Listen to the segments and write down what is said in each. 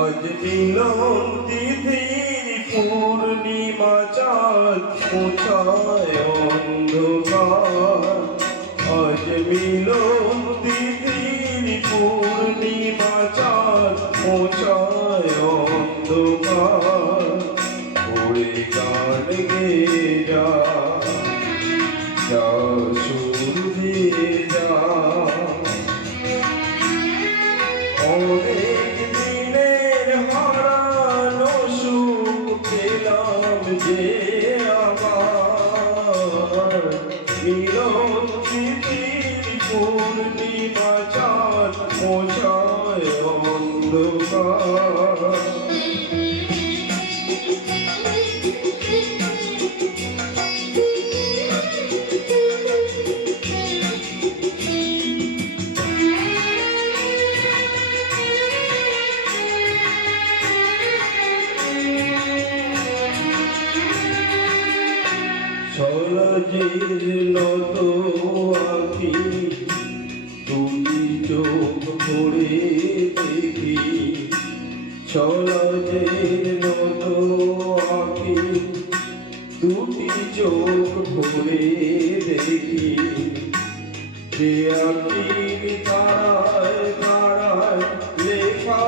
আজ মিলন তিথির পূর্ণিমা চাঁদ মোছায় অন্ধকার। আজ মিলন তিথির পূর্ণিমা চাঁদ মোছায় অন্ধকার। ওরে গান গেয়ে যা, যা সুর দিয়ে যা, অনেক দিনের হারানো সুখ পেলাম যে আবার। মিলন তিথির পূর্ণিমা চাঁদ মোছায় অন্ধকার। সলজের নত আঁখি দুটি চোখ ভরে দেখি। সলজের নত আঁখি দুটি চোখ ভরে দেখি। যে আঁখির তারায় তারায় লেখা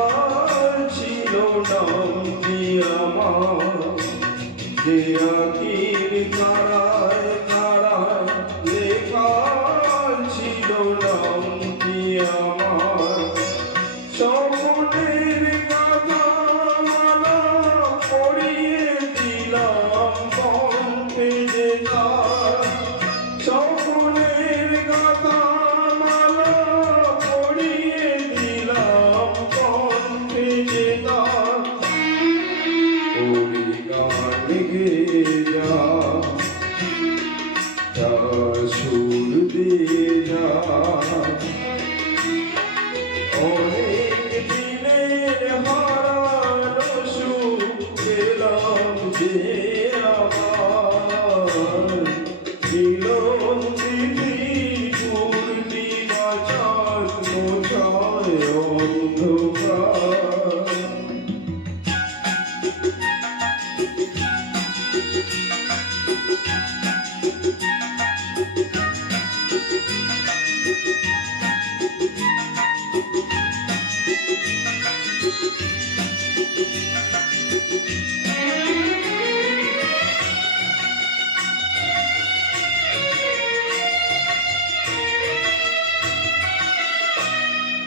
ছিল নামটি আমার। যে আঁখির তারায় তারায় লেখা ছিল নামটি আমার। স্বপ্নের কথা মালা পরিয়ে দিলাম কণ্ঠে যে তার। স্বপ্নের কথা মালা পরিয়ে দিলাম কণ্ঠে যে তার। ওরে গান গেয়ে যা, যা সুর দিয়ে যা, অনেক দিনের হারানো সুখ পেলাম যে আবার। মিলন তিথির পূর্ণিমা চাঁদ মোছায় অন্ধকার।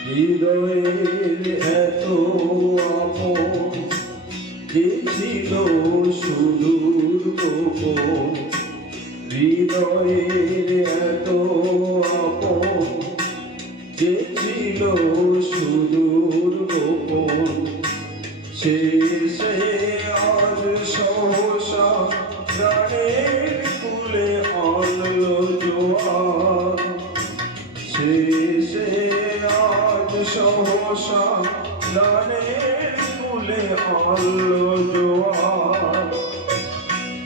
হৃদয়ের এত আপন যে ছিল সুদূর গোপন। হৃদয়ের এত আপন যে ছিল সুদূর গোপন। শেষে আজ সহসা প্রাণের কুলে আনলো জোয়ার। শেষে আজ সহসা প্রাণের কুলে আনলো জোয়ার।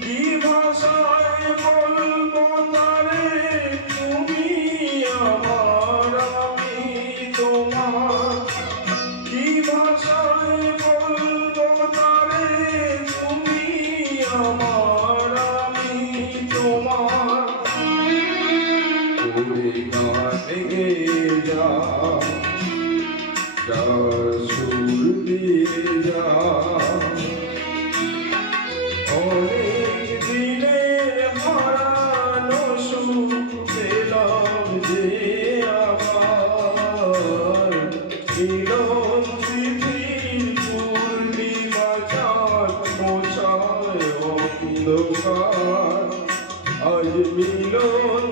কি ভাষায় বলবো তারে তুমি আমার আমি তোমার। কি ভাষায় বলবো তারে তুমি আমার আমি তোমার। ওরে গান গেয়ে যা, যা সুর দিয়ে যা, অনেক দিনের হারানো সুখ পেলাম যে আবার। মিলন তিথির পূর্ণিমা চাঁদ মোছায় অন্ধকার। আজ মিলন